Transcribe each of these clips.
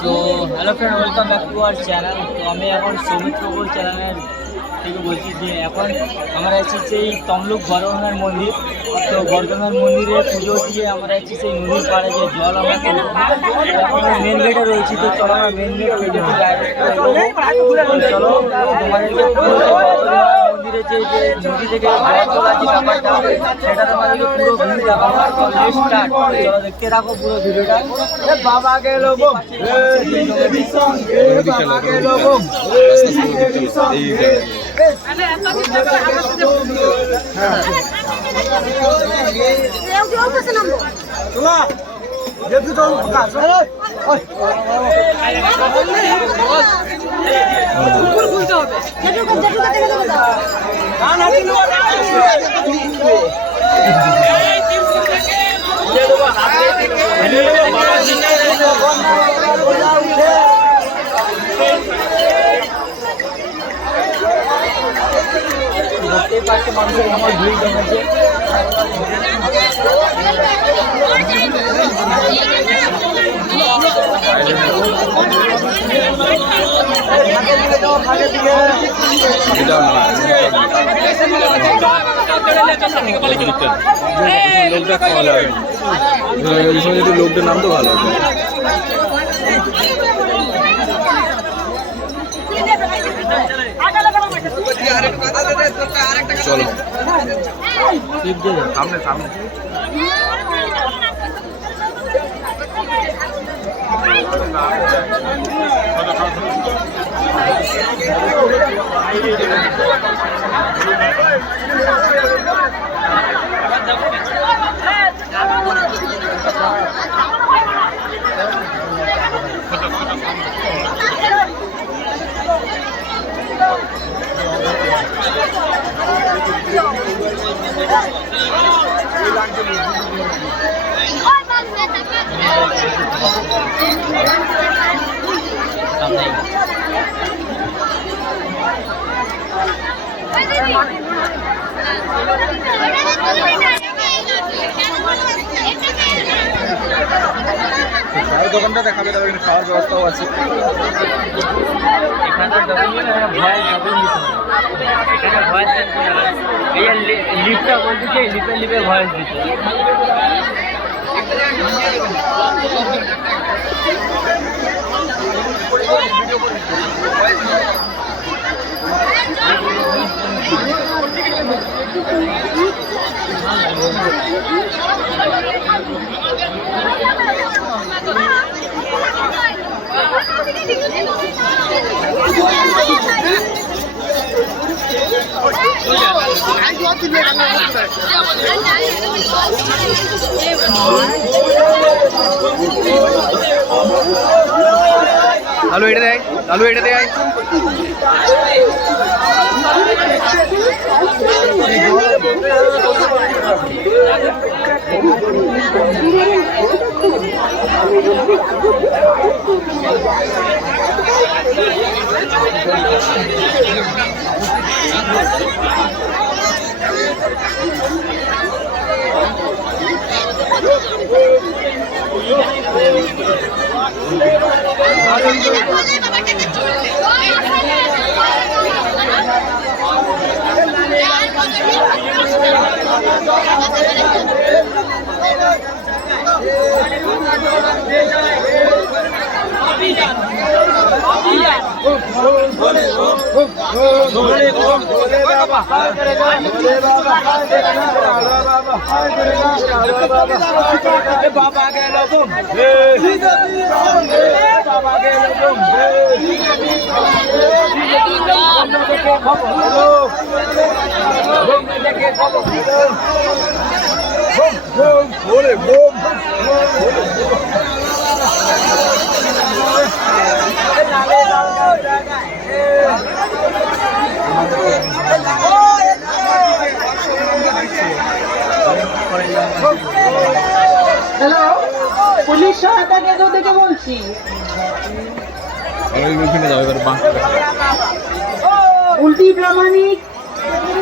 So hello friend, welcome back to our channel. তো আমি এখন সৌমিত্রপুর চ্যানেলের থেকে বলছি যে এখন আমরা আছি সেই তমলুক বর্ধমান মন্দির। তো বর্ধমান মন্দিরে পুজো দিয়ে আমরা আছি সেই নদীর পাড়ে যে জল আমরা এখন মেন গেটে রয়েছি। তো চলো আমরা মেন গেট থেকে ডাইরেক্ট চলো তোমাদেরকে মন্দিরে যে নদী থেকে জল তোলা যে ব্যাপারটা সেটা তোমাদেরকে পুরো ভিউ দেখাবো। স্টার্ট, চলো দেখতে থাকো পুরো ভিডিওটা। বাবা গেল দেখতে পাচ্ছি মানুষের আমার ভিড় জমেছে। লোকটার নাম তো ভালো চলো সামনে সামনে দোকানটা দেখাবে, তারপর এখানে খাওয়ার ব্যবস্থাও আছে। লিফটটা বলতেছে, লিফে ভয়েস দিচ্ছে। আলু এটা দেয়, আলু এটা দেয়। বাবা গেল হ্যালো, পুলিশ সহায়তা কেন্দ্র থেকে বলছি। উল্টি প্রামাণিক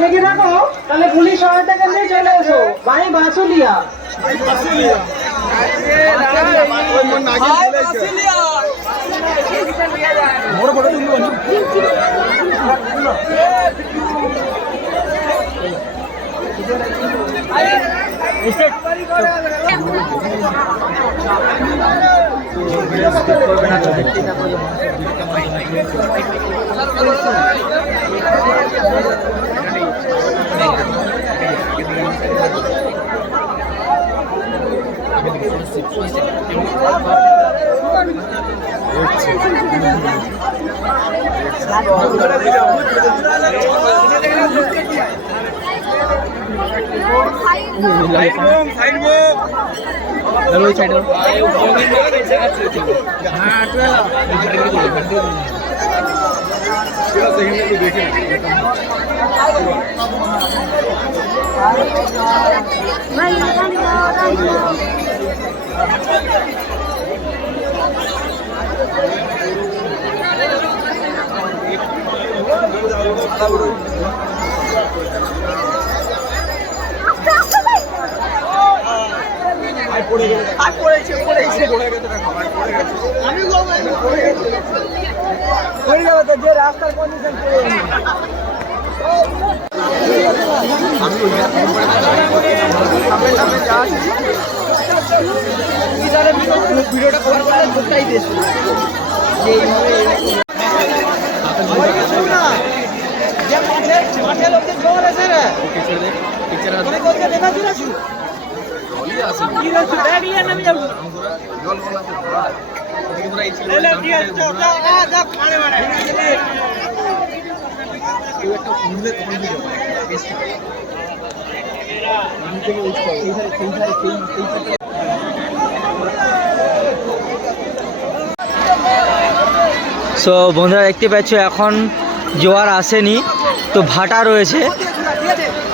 লেগে থাকো, তাহলে পুলিশ সহায়তা কেন্দ্রে চলে এসো। ভাই বাসুলিয়া। বড় বড় তুলবো না। ভিডিওটা কভার করলে ধরতেই দিস মাঠে লোকদের জল আছে রে তোরে কোথায় দেখা ছিল জলই আছে কি হচ্ছে ব্যাগ নিয়ে নামি যাও জল বলা তো তোরা এই ছিল যা খানে মারে কেউ একটা ঘুরলে তখন ভিডিও করে বেশ থেকে উঠতে এই সো বন্ধুরা দেখতে পাচ্ছ এখন জোয়ার আসেনি, তো ভাটা রয়েছে।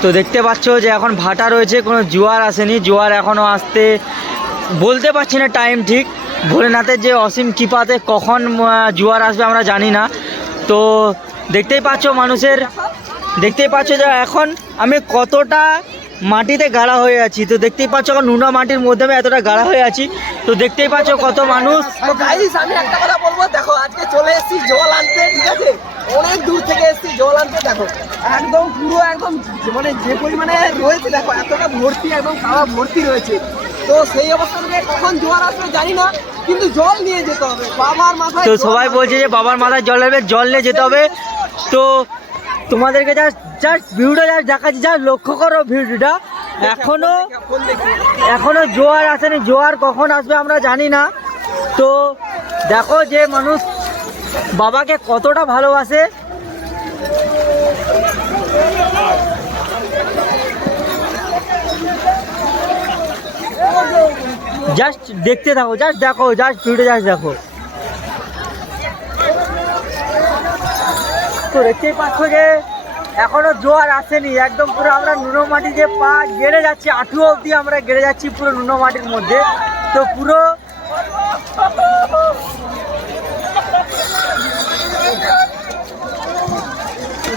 তো দেখতে পাচ্ছ যে এখন ভাটা রয়েছে, কোনো জোয়ার আসেনি। জোয়ার এখনও আসতে বলতে পারছি না টাইম ঠিক। ভোলেনাথের যে অসীম কৃপাতে কখন জোয়ার আসবে আমরা জানি না। তো দেখতেই পাচ্ছ যে এখন আমি কতটা মাটিতে গাড়া হয়ে আছি। তো দেখতেই পাচ্ছ এখন নুনা মাটির মধ্যে আমি এতটা গাড়া হয়ে আছি। তো দেখতেই পাচ্ছ কত মানুষ। আমি একটা কথা বলবো, দেখো আজকে চলে এসেছি জল আনতে, ঠিক আছে, অনেক দূর থেকে এসেছি জল আনতে। দেখো একদম পুরো একদম মানে যে পরিমাণে রয়েছে, দেখো এতটা ভর্তি, একদম খাওয়া ভর্তি রয়েছে। তো সেই অবস্থা থেকে কখন জোয়ার আসবে জানি না, কিন্তু জল নিয়ে যেতে হবে বাবার মাথায়। তো সবাই বলছে যে বাবার মাথায় জল আসবে, জল নিয়ে যেতে হবে। তো তোমাদেরকে জাস্ট ভিডিওটা দেখাচ্ছি, লক্ষ্য করো ভিডিওটা। এখনো জোয়ার আসেনি, জোয়ার কখন আসবে আমরা জানি না। তো দেখো যে মানুষ বাবাকে কতটা ভালোবাসে। জাস্ট দেখতে থাকো, জাস্ট ভিডিও দেখো। তো দেখতেই পাচ্ছ যে এখনো জোয়ার আসেনি, একদম পুরো আমরা নুনো মাটি যে পা গেড়ে যাচ্ছি, আঁটু অবধি আমরা গেড়ে যাচ্ছি পুরো নুনো মাটির মধ্যে। তো পুরো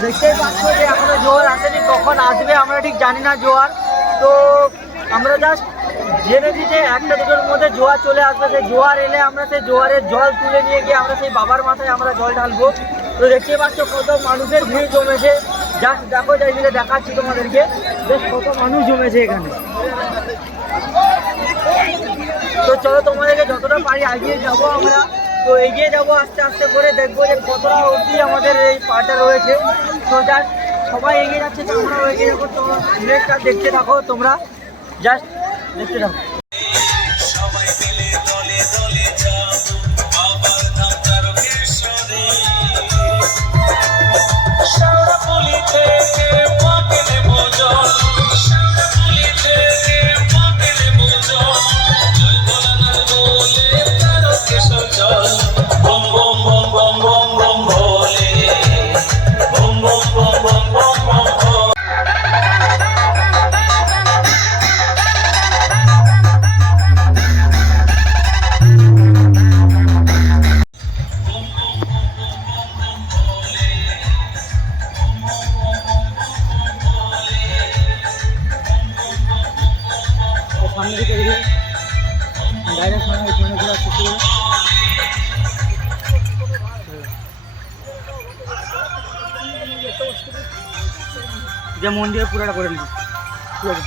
দেখতেই পাচ্ছ যে এখনো জোয়ার আসেনি, কখন আসবে আমরা ঠিক জানি না জোয়ার। তো আমরা জাস্ট জেনেছি যে একটা দুটোর মধ্যে জোয়ার চলে আসবে। সেই জোয়ার এলে আমরা সেই জোয়ারের জল তুলে নিয়ে গিয়ে আমরা সেই বাবার মাথায় আমরা জল ঢালবো। তো দেখতে পাচ্ছ কত মানুষের ভিড় জমেছে। জাস্ট দেখো, যাইলে দেখাচ্ছি তোমাদেরকে, বেশ কত মানুষ জমেছে এখানে। তো চলো তোমাদেরকে যতটা পারি এগিয়ে যাবো আমরা। তো এগিয়ে যাবো আস্তে আস্তে করে, দেখবো যে কতটা অবধি আমাদের এই পাটা রয়েছে। তো জাস্ট সবাই এগিয়ে যাচ্ছে, তোমরাও এগিয়ে যাবো। তোমরা নেক্সটটা দেখতে থাকো, তোমরা জাস্ট দেখতে থাকো। যে মন্দিরে পুরোটা করে নিই ঠিক আছে।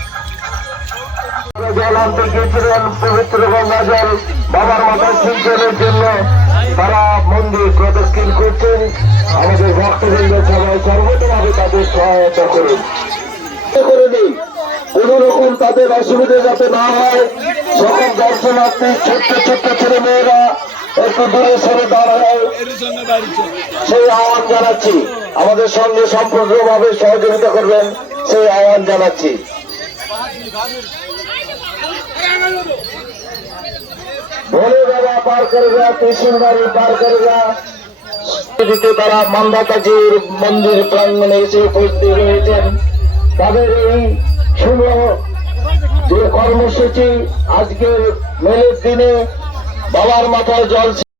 জল আনতে গিয়েছিলেন পবিত্র গঙ্গা জল বাবার মাথায় সিঞ্চনের জন্য তারা মন্দির প্রদক্ষিণ করছেন। আমাদের ভক্তবৃন্দ সবাই সর্বতভাবে তাদের সহায়তা করুন, কোন রকম তাদের অসুবিধা যাতে না হয়। সকল দর্শনার্থী ছোট্ট ছোট্ট ছেলে মেয়েরা একটু দূরে সরে দাঁড়ায় সেই আহ্বান জানাচ্ছি। আমাদের সঙ্গে সম্পূর্ণভাবে সহযোগিতা করবেন সেই আহ্বান জানাচ্ছি। ভোলে বাবা পার করেগা, ত্রিশুলবাড়ি পার করেগা দিতে তারা মান্দাতাজির মন্দির প্রাঙ্গণে এসে উপস্থিত হয়েছেন। তাদের এই শুভ যে কর্মসূচি আজকের মেলের দিনে বাবার মাথায় জল